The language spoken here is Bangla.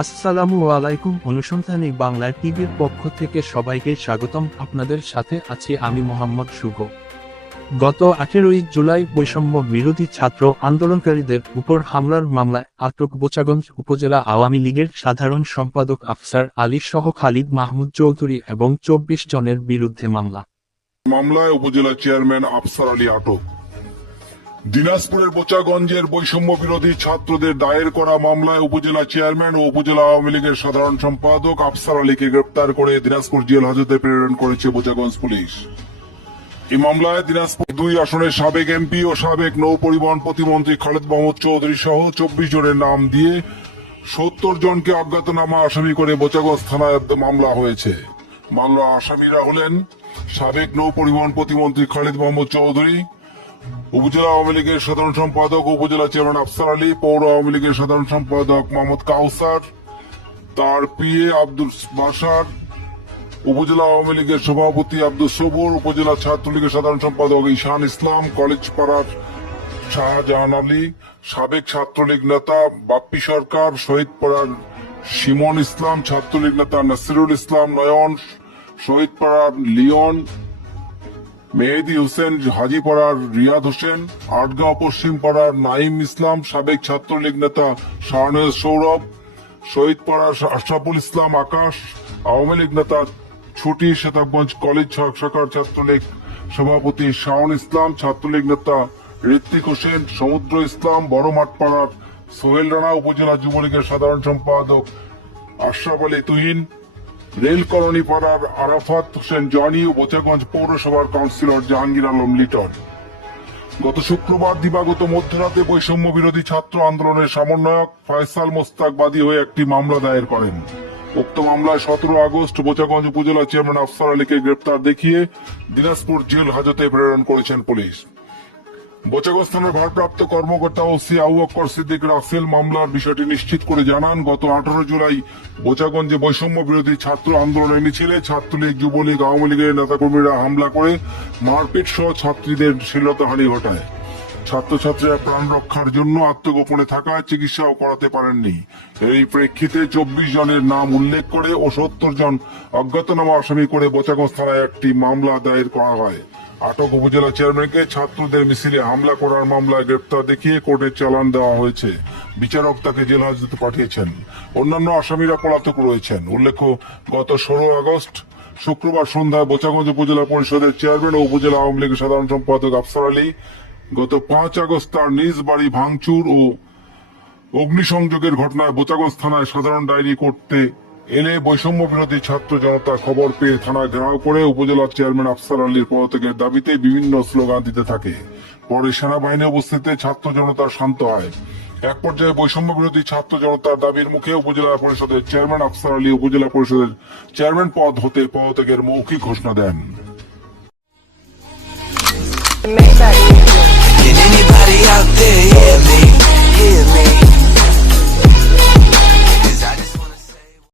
আসসালামু আলাইকুম। অনুসন্ধানী বাংলা টিভির পক্ষ থেকে সবাইকে স্বাগতম। আপনাদের সাথে আছি আমি মোহাম্মদ শুভ। গত 18 জুলাই বৈষম্য বিরোধী ছাত্র আন্দোলনকারীদের উপর হামলার মামলায় আটক বোচাগঞ্জ উপজেলা আওয়ামী লীগের সাধারণ সম্পাদক আফসার আলী সহ খালিদ মাহমুদ চৌধুরী এবং 24 জনের বিরুদ্ধে মামলায় উপজেলা চেয়ারম্যান আফসার আলী আটক। দিনাজপুরের বোচাগঞ্জের বৈষম্য বিরোধী ছাত্রদের দায়ের করা মামলায় উপজেলা চেয়ারম্যান ও উপজেলা আওয়ামী লীগের সাধারণ সম্পাদক আফসার আলীকে গ্রেপ্তার করে দিনাজপুর জেল হাজতে প্রেরণ করেছে বোচাগঞ্জ পুলিশ। এই মামলায় দিনাজপুর 2 আসনের সাবেক এমপি ও সাবেক নৌ পরিবহন প্রতিমন্ত্রী খালিদ মাহমুদ চৌধুরী সহ 24 জনের নাম দিয়ে 70 জনকে অজ্ঞাতনামা আসামি করে বোচাগঞ্জ থানায় মামলা হয়েছে। মামলা আসামিরা হলেন সাবেক নৌ পরিবহন প্রতিমন্ত্রী খালিদ মাহমুদ চৌধুরী, উপজেলা আওয়ামী লীগের সাধারণ সম্পাদক উপজেলা চেয়ারম্যান আফসার আলী, পৌর আওয়ামী লীগের সাধারণ সম্পাদক মোহাম্মদ কাউসার, তার পিএ আব্দুল বাসার, উপজেলা আওয়ামী লীগের সভাপতি আব্দুল সবুর, উপজেলা ছাত্রলীগের সাধারণ সম্পাদক ঈশান ইসলাম, কলেজ পাড়ার শাহজাহান আলী, সাবেক ছাত্রলীগ নেতা বাপ্পি সরকার, শহীদ পাড়ার শিমন ইসলাম, ছাত্রলীগ নেতা নাসিরুল ইসলাম নয়ন, শহীদ পাড়ার লিওন, মেহেদি হোসেন, হাজিপাড়ার রিয়াদ হোসেন, আটগাঁও পশ্চিম পাড়ার নাইম ইসলাম, সাবেক ছাত্রলীগ নেতা শাহনওয়াজ সৌরভ, শহীদ পাড়ার আশরাফুল ইসলাম আকাশ, আওয়ামী লীগ নেতা ছুটি, শতাবগঞ্জ কলেজ শাখার ছাত্রলীগ সভাপতি শাহন ইসলাম, ছাত্রলীগ নেতা ঋত্বিক হোসেন, সমুদ্র ইসলাম, বড় মাঠপাড়ার সোহেল রানা, উপজেলা যুবলীগের সাধারণ সম্পাদক আশরাফ আলী তুহিন, রেল কলোনি পাড়ার আরাফাত হোসেন জনি ও বোচাগঞ্জ পৌরসভার কাউন্সিলর জাহাঙ্গীর আলম লিটন। গত শুক্রবার দিবাগত মধ্যরাতে বৈষম্য বিরোধী ছাত্র আন্দোলনের সমন্বয়ক ফয়সাল মোস্তাক বাদী হয়ে একটি মামলা দায়ের করেন। উক্ত মামলায় 17 আগস্ট বোচাগঞ্জ উপজেলা চেয়ারম্যান আফসার আলীকে গ্রেপ্তার দেখিয়ে দিনাজপুর জেল হাজতে প্রেরণ করেছেন পুলিশ। বোচাগঞ্জ থানার ভারপ্রাপ্ত কর্মকর্তা ওসি আবু বকর সিদ্দিক রাসেল মামলার বিষয়টি নিশ্চিত করে জানান, গত 18 জুলাই বোচাগঞ্জে বৈষম্য বিরোধী ছাত্র আন্দোলনের মিছিলে ছাত্রলীগ, যুবলীগ, আওয়ামী লীগের নেতাকর্মীরা হামলা করে মারপিট সহ ছাত্রীদের শ্লীলতাহানি ঘটায়। ছাত্রছাত্রীরা প্রাণ রক্ষার জন্য আত্মগোপনে থাকায় চিকিৎসাও করাতে পারেননি। এই প্রেক্ষিতে 24 জনের নাম উল্লেখ করে ও 70 জন অজ্ঞাতনামা আসামি করে বোচাগঞ্জ থানায় একটি মামলা দায়ের করা হয়। আটক উপজেলা চেয়ারম্যানকে ছাত্রদের মিছিলে হামলা করার মামলায় গ্রেপ্তার দেখিয়ে কোর্টে চালান দেওয়া হয়েছে। বিচারক তাকে জেল হাজতে পাঠিয়েছেন। অন্যান্য আসামিরা পলাতক রয়েছেন। উল্লেখ্য, গত 16 আগস্ট শুক্রবার সন্ধ্যায় বোচাগঞ্জ উপজেলা পরিষদের চেয়ারম্যান ও উপজেলা আওয়ামী লীগের সাধারণ সম্পাদক আফসার আলী গত 5 আগস্ট তার নিজ বাড়ি ভাঙচুর ও অগ্নিসংযোগের ঘটনায় বোচাগঞ্জ থানায় সাধারণ ডায়েরি করতে এলে বৈষম্য বিরোধী ছাত্র জনতা খবর পেয়ে থানায় ঘেরাও করে উপজেলা চেয়ারম্যান আফসার আলীর পদত্যাগের দাবিতে বিভিন্ন স্লোগান দিতে থাকে। পরে সেনাবাহিনী উপস্থিতিতে ছাত্র জনতা শান্ত হয়। এক পর্যায়ে বৈষম্য বিরোধী ছাত্র জনতার দাবির মুখে উপজেলা পরিষদের চেয়ারম্যান আফসার আলী উপজেলা পরিষদের চেয়ারম্যান পদ হতে পদত্যাগের মৌখিক ঘোষণা দেন। Can anybody out there hear me? Hear me?